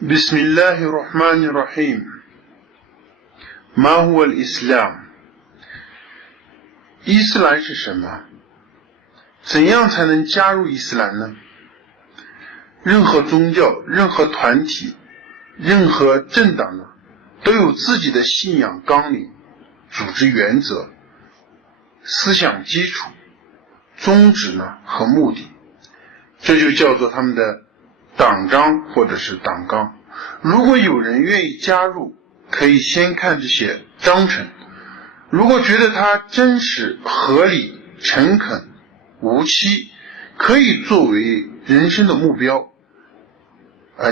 بسم الله الرحمن الرحيم ما هو الإسلام 伊斯兰是什么？怎样才能加入伊斯兰呢？任何宗教、任何团体、任何政党呢，都有自己的信仰纲领、组织原则、思想基础、宗旨呢和目的，这就叫做他们的党章或者是党纲。如果有人愿意加入，可以先看这些章程，如果觉得它真实、合理、诚恳、无欺，可以作为人生的目标，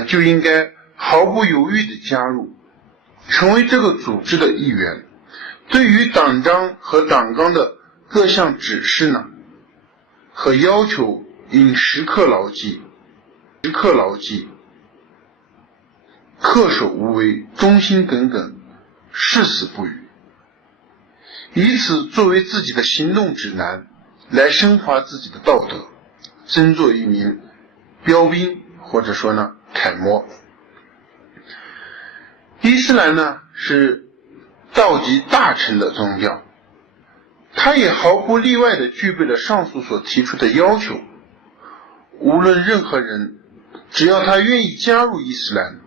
就应该毫不犹豫地加入，成为这个组织的一员。对于党章和党纲的各项指示呢和要求，应时刻牢记，恪守无为，忠心耿耿，誓死不渝，以此作为自己的行动指南，来升华自己的道德，争做一名标兵，或者说呢楷模。伊斯兰呢是道集大成的宗教，它也毫不例外地具备了上述所提出的要求。无论任何人，只要他愿意加入伊斯兰，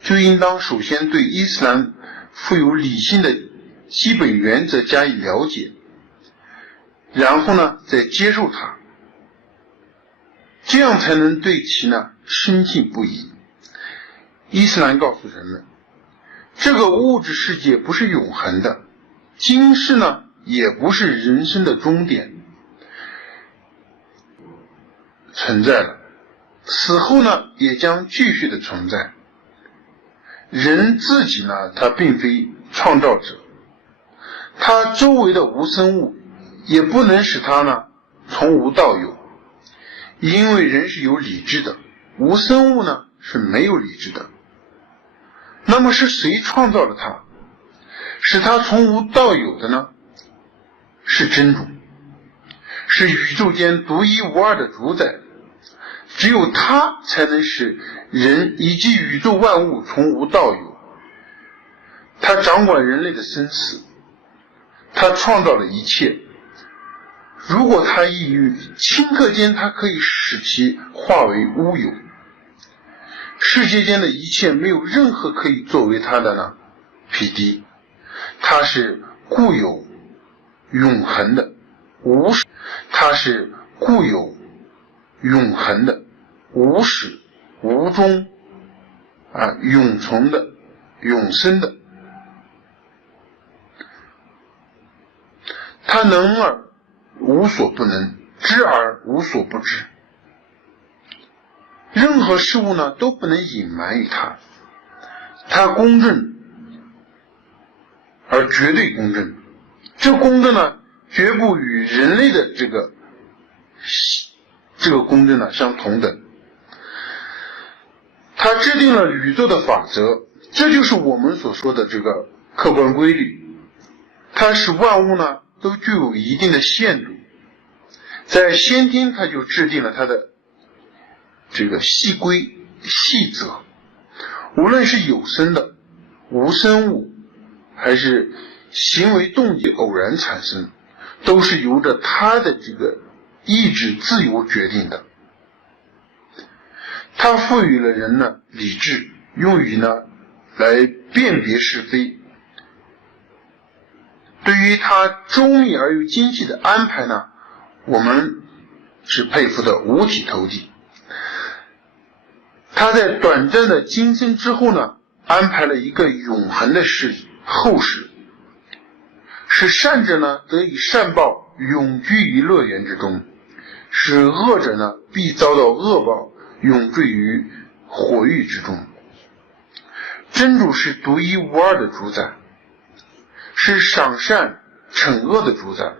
就应当首先对伊斯兰富有理性的基本原则加以了解，然后呢再接受它，这样才能对其呢深信不疑。伊斯兰告诉人们，这个物质世界不是永恒的，今世呢也不是人生的终点，存在了，死后呢也将继续的存在。人自己呢，他并非创造者，他周围的无生物也不能使他呢从无到有，因为人是有理智的，无生物呢是没有理智的。那么是谁创造了他，使他从无到有的呢？是真主，是宇宙间独一无二的主宰，只有他才能使人以及宇宙万物从无到有。他掌管人类的生死，他创造了一切，如果他意欲，顷刻间他可以使其化为乌有。世界间的一切没有任何可以作为他的呢匹敌，他是固有永恒的无始，他是固有永恒的无始无终永存的永生的。他能而无所不能，知而无所不知，任何事物呢都不能隐瞒于他。他公正而绝对公正，这公正呢绝不与人类的这个公正呢相同等。他制定了宇宙的法则，这就是我们所说的这个客观规律。它使万物呢都具有一定的限度，在先天他就制定了它的这个细规细则，无论是有生的无生物，还是行为动机偶然产生，都是由着他的这个意志自由决定的。他赋予了人呢理智，用于呢来辨别是非。对于他周密而又精细的安排呢，我们是佩服的五体投地。他在短暂的今生之后呢，安排了一个永恒的后世，使善者呢得以善报，永居于乐园之中，使恶者呢必遭到恶报，永坠于火狱之中。真主是独一无二的主宰，是赏善惩恶的主宰，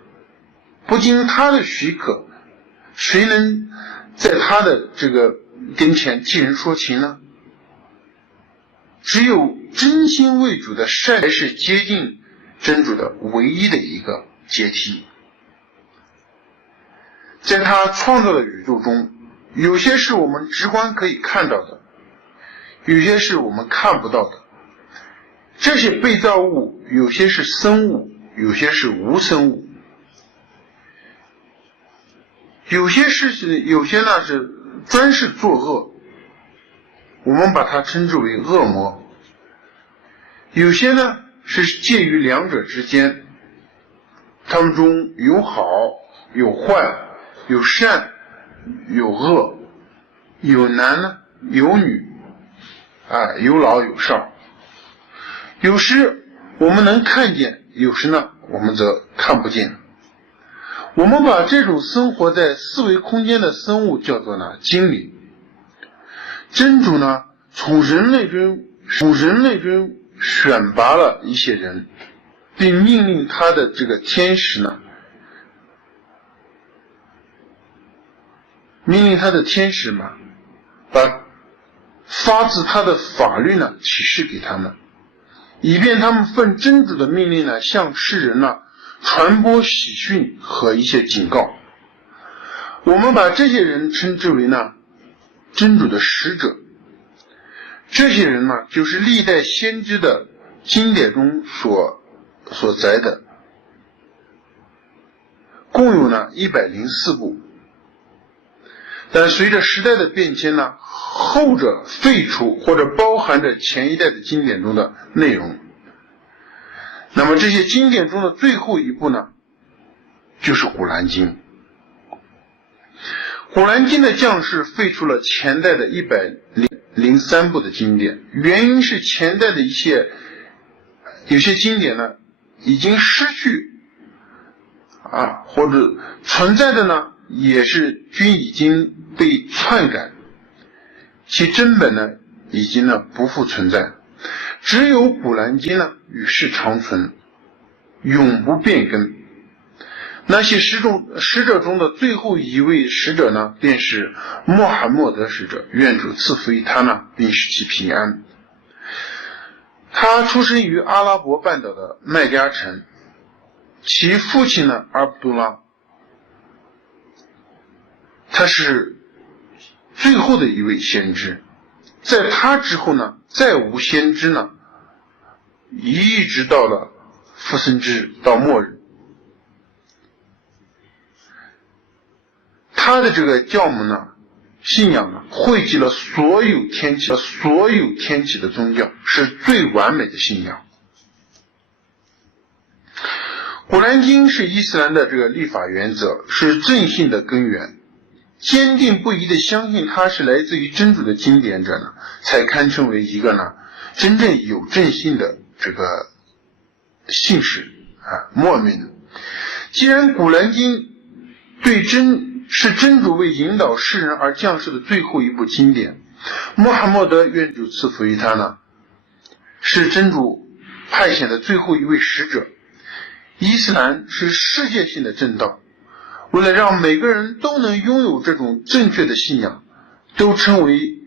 不经他的许可，谁能在他的这个跟前替人说情呢？只有真心为主的善才是接近真主的唯一的一个阶梯。在他创造的宇宙中，有些是我们直观可以看到的，有些是我们看不到的。这些被造物有些是生物，有些是无生物，有些呢是专是作恶，我们把它称之为恶魔。有些呢是介于两者之间，他们中有好有坏，有善有恶，有男呢有女，有老有少。有时我们能看见，有时呢我们则看不见。我们把这种生活在四维空间的生物叫做呢精灵。真主呢从人类中选拔了一些人，并命令他的这个天使呢，把发自他的法律呢启示给他们，以便他们奉真主的命令呢，向世人呢传播喜讯和一些警告。我们把这些人称之为呢真主的使者。这些人呢就是历代先知的经典中所载的，共有呢104部。但随着时代的变迁呢，后者废除或者包含着前一代的经典中的内容。那么这些经典中的最后一部呢，就是古兰经。古兰经的降世废除了前代的103部的经典，原因是前代的有些经典呢已经失去或者存在的呢也是均已经被篡改，其真本呢已经呢不复存在。只有古兰经呢与世长存，永不变更。那些使者中的最后一位使者呢，便是穆罕默德使者，愿主赐福于他呢，并使其平安。他出生于阿拉伯半岛的麦加城，其父亲呢阿卜杜拉，他是最后的一位先知。在他之后呢，再无先知呢，一直到了复生之到末日。他的这个教母呢，信仰呢，汇集了所有天启的宗教，是最完美的信仰。古兰经是伊斯兰的这个立法原则，是正信的根源。坚定不移地相信它是来自于真主的经典者呢，才堪称为一个呢真正有正信的这个信士默民。既然古兰经是真主为引导世人而降世的最后一部经典，穆罕默德愿主赐福于他呢，是真主派遣的最后一位使者。伊斯兰是世界性的正道，为了让每个人都能拥有这种正确的信仰，都成为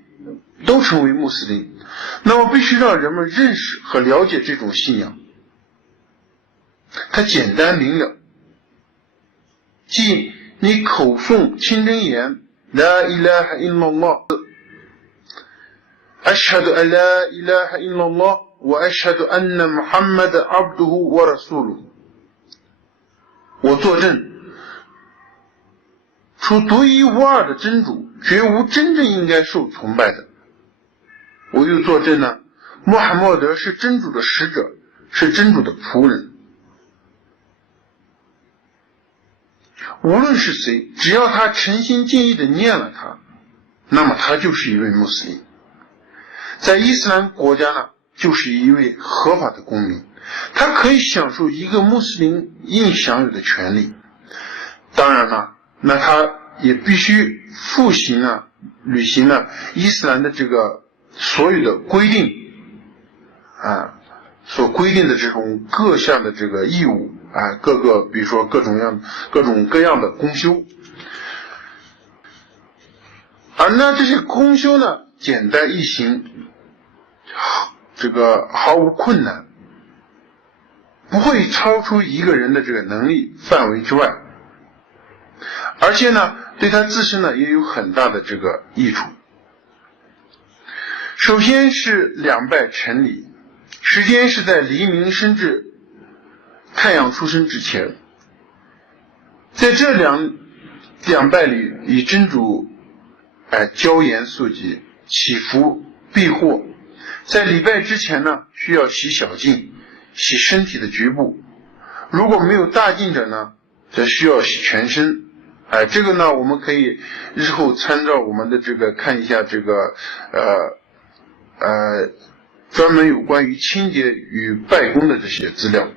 穆斯林，那么必须让人们认识和了解这种信仰。它简单明了，即你口诵清真言 La ilaha illallah Ashhadu an la ilaha illallah wa ashhadu anna Muhammad abduhu wa rasuluh， 我作证除独一无二的真主，绝无真正应该受崇拜的。我又作证呢，穆罕默德是真主的使者，是真主的仆人。无论是谁，只要他诚心敬意地念了他，那么他就是一位穆斯林，在伊斯兰国家呢，就是一位合法的公民，他可以享受一个穆斯林应享有的权利。当然了，那他也必须履行伊斯兰的这个所有的规定所规定的这种各项的这个义务比如说各种各样的公修。而呢这些公修呢简单易行，这个毫无困难，不会超出一个人的这个能力范围之外，而且呢对他自身呢也有很大的这个益处。首先是两拜晨礼，时间是在黎明升至太阳出生之前。在这两拜里，以真主浇盐肃祭，祈福避祸。在礼拜之前呢，需要洗小净，洗身体的局部。如果没有大净者呢，则需要洗全身。这个呢，我们可以日后参照我们的这个看一下这个专门有关于清洁与拜功的这些资料。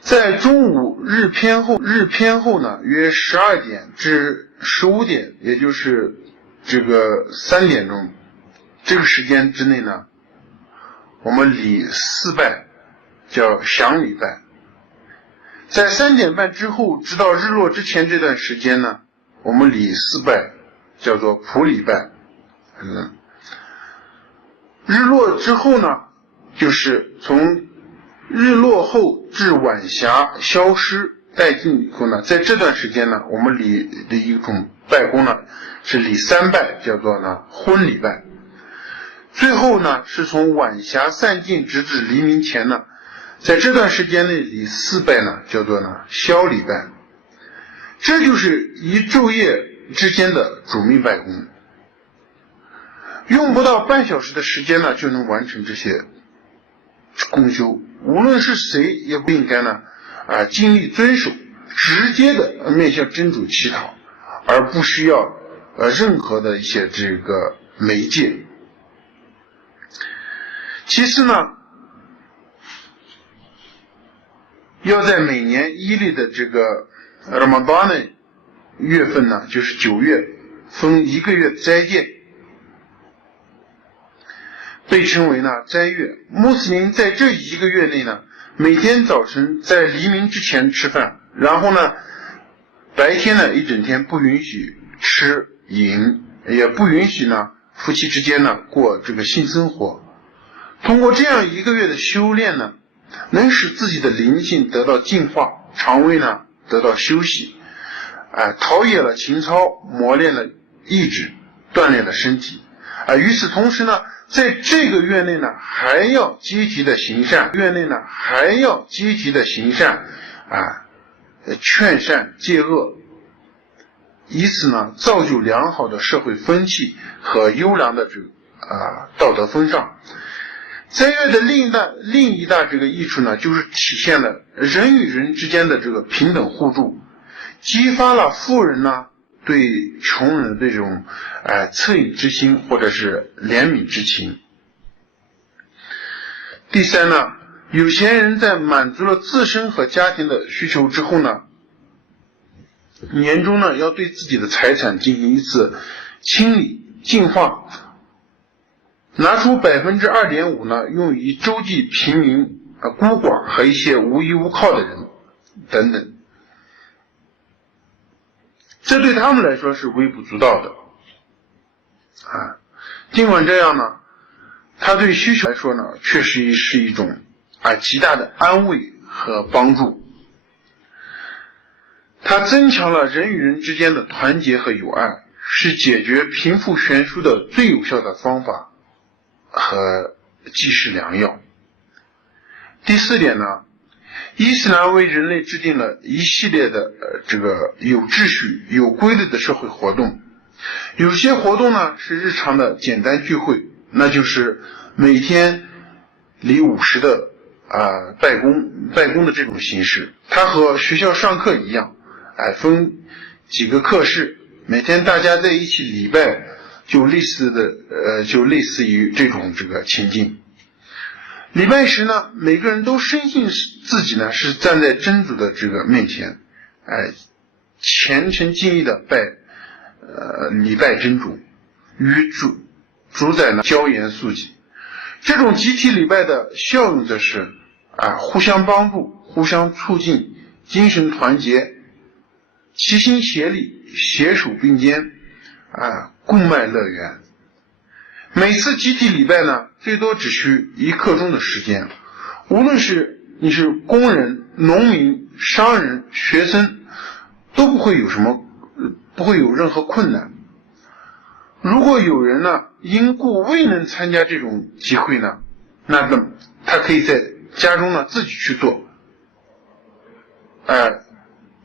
在中午日偏后呢，约12点至15点，也就是这个3点钟，这个时间之内呢，我们礼4拜，叫响礼拜。在3点半之后，直到日落之前这段时间呢，我们礼4拜，叫做普礼拜。日落之后呢，就是从日落后至晚霞消失殆尽以后呢，在这段时间呢，我们礼的一种拜功呢是礼3拜，叫做呢婚礼拜。最后呢，是从晚霞散尽直至黎明前呢，在这段时间内礼4拜呢，叫做呢宵礼拜。这就是一昼夜之间的主命拜功，用不到半小时的时间呢，就能完成这些功修。无论是谁，也不应该呢尽力遵守，直接的面向真主乞讨，而不需要任何的一些这个媒介。其次呢，要在每年伊历的这个 Ramadan 月份呢，就是9月，分1个月斋戒，被称为呢斋月。穆斯林在这1个月内呢，每天早晨在黎明之前吃饭，然后呢白天呢一整天不允许吃饮，也不允许呢夫妻之间呢过这个性生活。通过这样1个月的修炼呢，能使自己的灵性得到净化，肠胃呢得到休息，陶冶了情操，磨练了意志，锻炼了身体。与此同时呢，在这个月内呢，还要积极的行善，劝善戒恶，以此呢造就良好的社会风气和优良的这个道德风尚。斋月的另一大这个益处呢，就是体现了人与人之间的这个平等互助，激发了富人呢对穷人的这种恻隐之心或者是怜悯之情。第三呢，有钱人在满足了自身和家庭的需求之后呢，年终呢要对自己的财产进行一次清理净化，拿出 2.5% 呢用于周济平民、孤寡和一些无依无靠的人等等。这对他们来说是微不足道的尽管这样呢，他对需求来说呢，确实是一种极大的安慰和帮助。它增强了人与人之间的团结和友爱，是解决贫富悬殊的最有效的方法和济世良药。第4点呢，伊斯兰为人类制定了一系列的这个有秩序有规律的社会活动。有些活动呢是日常的简单聚会，那就是每天礼50的拜功的这种形式。它和学校上课一样，分几个课室，每天大家在一起礼拜，就类似于这种这个情境。礼拜时呢，每个人都深信自己呢是站在真主的这个面前，虔诚敬意的礼拜真主，与主宰呢浇盐肃祭。这种集体礼拜的效用则是互相帮助，互相促进，精神团结，齐心协力，携手并肩，共麦乐园。每次集体礼拜呢，最多只需1刻钟的时间，无论是你是工人、农民、商人、学生，都不会有任何困难。如果有人呢因故未能参加这种集会呢，那他可以在家中呢自己去做，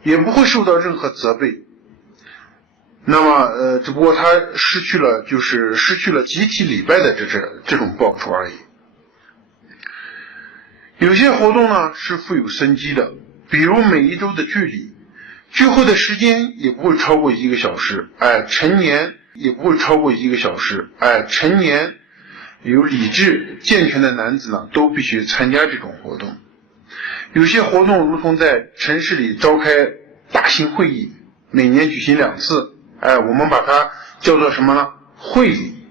也不会受到任何责备。那么只不过他失去了集体礼拜的这种报酬而已。有些活动呢是富有生机的，比如每一周的聚礼，聚会的时间也不会超过1个小时，成年也不会超过1个小时，成年有理智健全的男子呢都必须参加这种活动。有些活动如同在城市里召开大型会议，每年举行2次，我们把它叫做什么呢？会礼。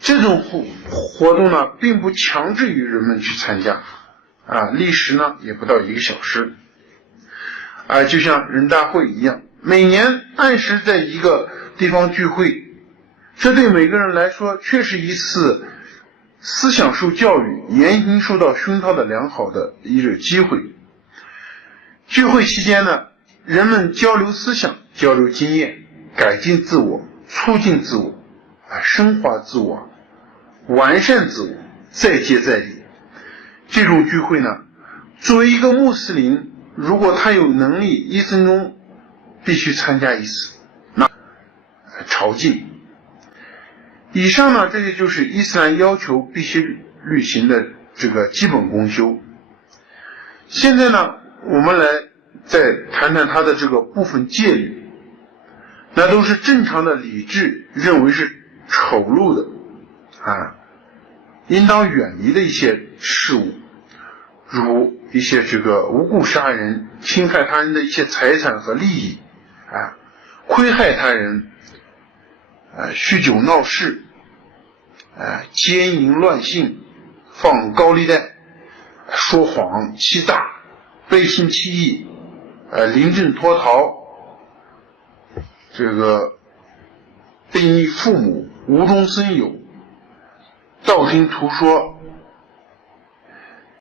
这种活动呢并不强制于人们去参加，历时呢也不到1个小时，就像人大会一样，每年按时在一个地方聚会，这对每个人来说却是一次思想受教育、言行受到熏陶的良好的一个机会。聚会期间呢，人们交流思想、交流经验，改进自我、促进自我、深化自我、完善自我，再接再厉。这种聚会呢，作为一个穆斯林，如果他有能力，一生中必须参加一次，那朝觐。以上呢，这些就是伊斯兰要求必须履行的这个基本公修。现在呢，我们来再谈谈它的这个部分戒律，那都是正常的理智认为是丑陋的应当远离的一些事物，如一些这个无故杀人、侵害他人的一些财产和利益，亏害他人，酗酒闹事，奸淫乱性，放高利贷，说谎欺诈，背信弃义，临阵脱逃，这个背逆父母，无中生有，道听途说，